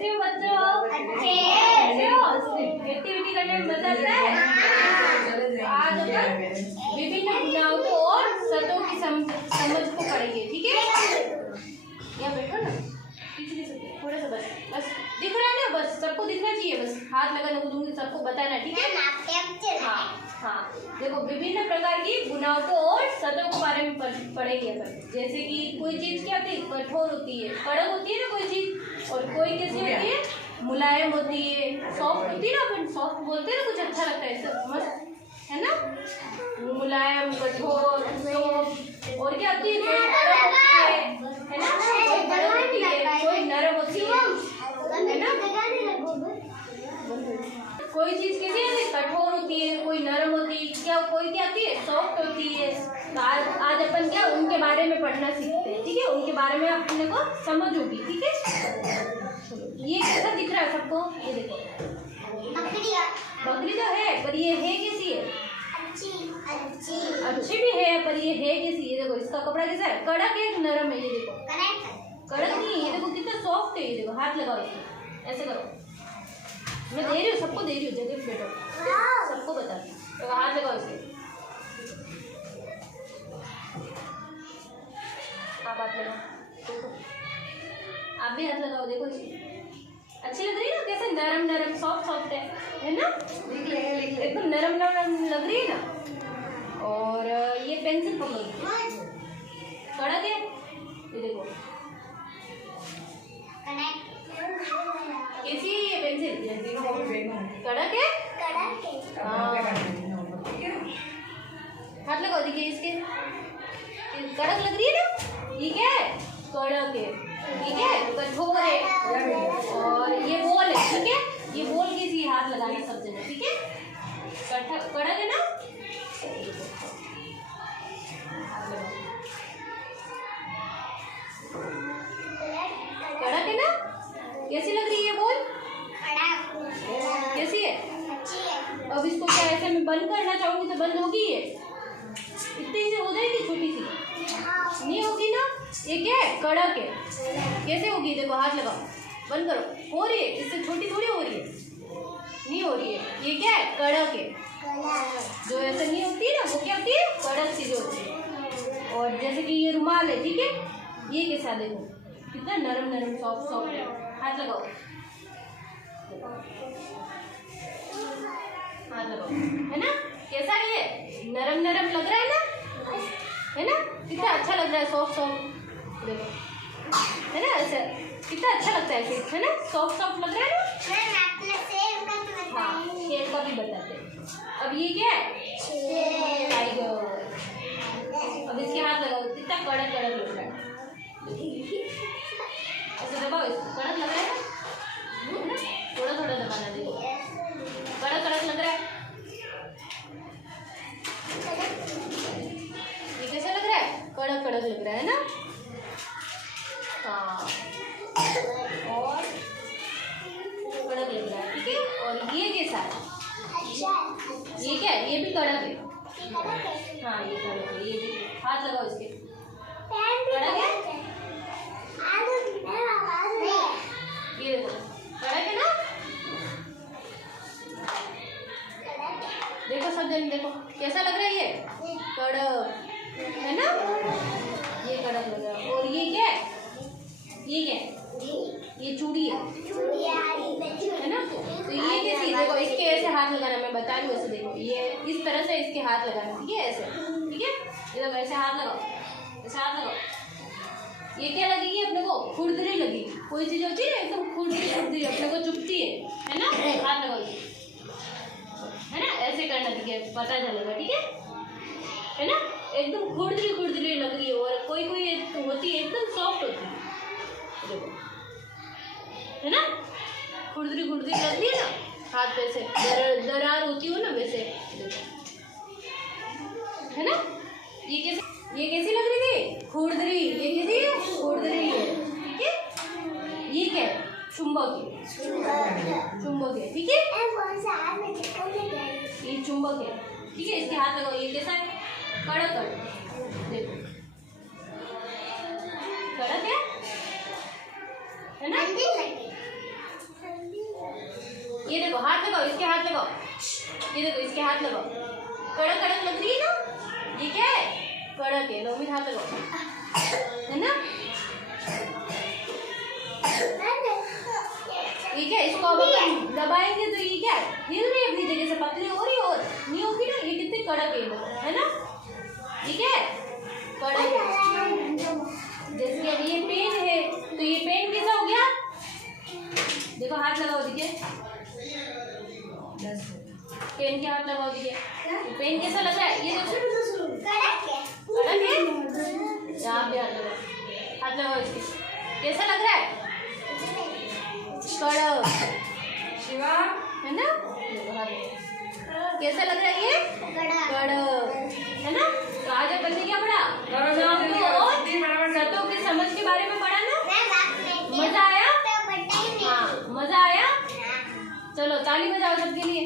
कैसे हो बच्चों? कैसे हो? एक्टिविटी करने में मजा आता है? आज अपन विभिन्न गुणाओं और सतहों की समझ को पढ़ेंगे, ठीक है? यहाँ बैठो ना, थोड़ा सा बस दिख रहा है ना, बस सबको दिखना चाहिए, बस हाथ लगाने को दूंगी, सबको बताना, ठीक है? हाँ, देखो विभिन्न प्रकार की गुणाओं और सतहों के बारे में पढ़ेंगे अपन। जैसे कि कोई चीज क्या होती है, कठोर होती है, कड़क होती है ना कोई चीज, और कोई कैसी होती है, मुलायम होती है, सॉफ्ट होती है ना, अपन सॉफ्ट बोलते हैं ना, कुछ अच्छा लगता है, सब मस्त है ना, मुलायम, कठोर, सॉफ्ट। और क्या होती है, कोई कड़क होती है ना, कोई कड़क होती है, कोई नरम होती है ना। कोई चीज कैसी है, कठोर होती है, कोई नरम होती है, क्या कोई क्या होती है, सॉफ्ट होती है। तो आज अपन क्या उनके बारे में पढ़ना सीखते हैं, ठीक है? उनके बारे में अपने को समझ होगी, ठीक है? ये कैसा दिख रहा है सबको? ये देखो, बकरी तो है, पर ये है कैसी है? अच्छी भी है, पर ये है कैसी? ये देखो, इसका कपड़ा कैसा है, कड़क है, नरम है। ये देखो, कड़क नहीं है, ये देखो कितना सॉफ्ट है। ये देखो, हाथ लगाओ इसको, ऐसे करो, मैं दे रही हूँ, सबको दे रही हूँ, जगह बैठो, सबको बता रही हूँ। तो हाथ लगाओ इसके, आप हाथ लगाओ, आप भी हाथ लगाओ, देखो अच्छी लग रही है ना, कैसे नरम नरम सॉफ्ट सॉफ्ट है ना, एकदम नरम नरम लग रही है ना। और ये पेंसिल पकड़ो, कड़क है, ये देखो कैसी है ये पेंसिल, कड़क है। हाथ लगाओ, देखिए इसके, कड़क लग रही है ना, ठीक है, कड़क है, ठीक है, कठोर है। और ये बोल है, ठीक है, ये बोल कैसी, हाथ लगाना सब जगह, ठीक है, कड़क है ना। कड़क है ना, कैसी लग रही है बोल, कैसी है? अब इसको क्या ऐसे मैं बंद करना चाहूंगी तो बंद होगी? ये इतनी से हो जाएगी, छोटी सी नहीं होगी ना। ये क्या है, कड़क है, कैसे होगी? देखो, हाथ लगाओ, बंद करो, हो रही है, इससे छोटी थोड़ी हो रही है, नहीं हो रही है। ये क्या है, कड़क है, जो ऐसे नहीं होती है ना, वो क्या होती है, कड़क चीजें होती है। और जैसे कि ये रुमाल है, ठीक है, ये कैसा, देखो कितना नरम नरम सॉफ्ट सॉफ्ट है। हाथ लगाओ, हाथ लगाओ, है ना, कैसा ये नरम नरम लग रहा है ना, कितना अच्छा लग रहा है, सॉफ्ट सॉफ्ट, देखो है ना, ऐसा कितना अच्छा लगता है ना, सॉफ्ट सॉफ्ट लग रहा है ना। हाँ, शेर का भी बताते हैं। अब ये क्या है, टाइगर। अब इसके हाथ लगाओ, कितना कड़क कड़क लग रहा है, ऐसे दबाओ, कड़क लग रहा है ना, थोड़ा थोड़ा दबाना, देखो कड़क कड़क लग रहा है। ये कैसा लग रहा है, कड़क कड़क लग रहा है ना। हाँ, और कड़क लग रहा है, ठीक है। और ये कैसा है, ये क्या है, ये भी कड़क है। हाँ, ये कड़क है, ये देखो, हाथ लगाओ इसके, कड़क है, ये देखो कड़क है ना। देखो सब जन, देखो कैसा लग रहा है, ये कड़क है ना, ये कड़क लग रहा है। और ये क्या है, ये क्या है, ये चूड़ी है ना। तो ये कैसी, देखो इसके ऐसे हाथ लगाना, मैं बता रही हूँ ऐसे, देखो ये इस तरह से इसके हाथ लगाना, ठीक है, ऐसे, ठीक है, ये देखो ऐसे हाथ लगाओ, ऐसे हाथ लगाओ। ये क्या लगेगी अपने को, खुरदरी लगेगी, कोई चीज होती है एकदम खुरदरी खुरदरी अपने को चुभती है ना। हाथ लगाओ, है ना, ऐसे करना, ठीक है, पता चलेगा, ठीक है ना, एकदम खुरदरी खुरदरी लग रही है। और कोई कोई होती है एकदम सॉफ्ट होती है, देखो है ना, खुरदरी खुरदरी लग रही है ना, हाथ पे से दरार होती हो ना, वैसे है ना। ये कैसी लग रही थी, खुरदरी, ये कैसी है, खुरदरी है, ठीक है। ये क्या है, चुंबक है, चुंबक है, ठीक है, ये चुंबक है, ठीक है। इसके हाथ लगाओ, ये कैसा है, कड़क कड़क, देखो कड़क है ना। ये देखो हाथ लगाओ, इसके हाथ लगाओ, ये देखो इसके हाथ लगाओ। कड़क कड़क लग रही है ना, ये क्या है? कड़क है। नवमीत हाथ लगाओ, है ना? ये क्या, इसको अब अपन दबाएंगे तो ये क्या है, हिल रही है अपनी जगह से, पतली हो रही है और नहीं होगी ना। ये कितनी कड़क है ना? ये क्या है? कड़क है। जैसे अब ये पेन है तो ये पेन कैसा हो गया? देखो हाथ लगाओ, देखिए पेन के हाथ लगाओ, देखिए पेन कैसा लग रहा है? ये देखो कड़क है। यहाँ पे हाथ लगाओ इसके, कैसा लग रहा है? कड़क शिवा, है ना? कैसा लग रहा है ये? कड़क, है ना? तो आज अपन ने क्या पढ़ा? सतों की समझ के बारे में पढ़ा ना? मजा आया? हाँ, मजा आया? चलो ताली बजाओ सबके लिए।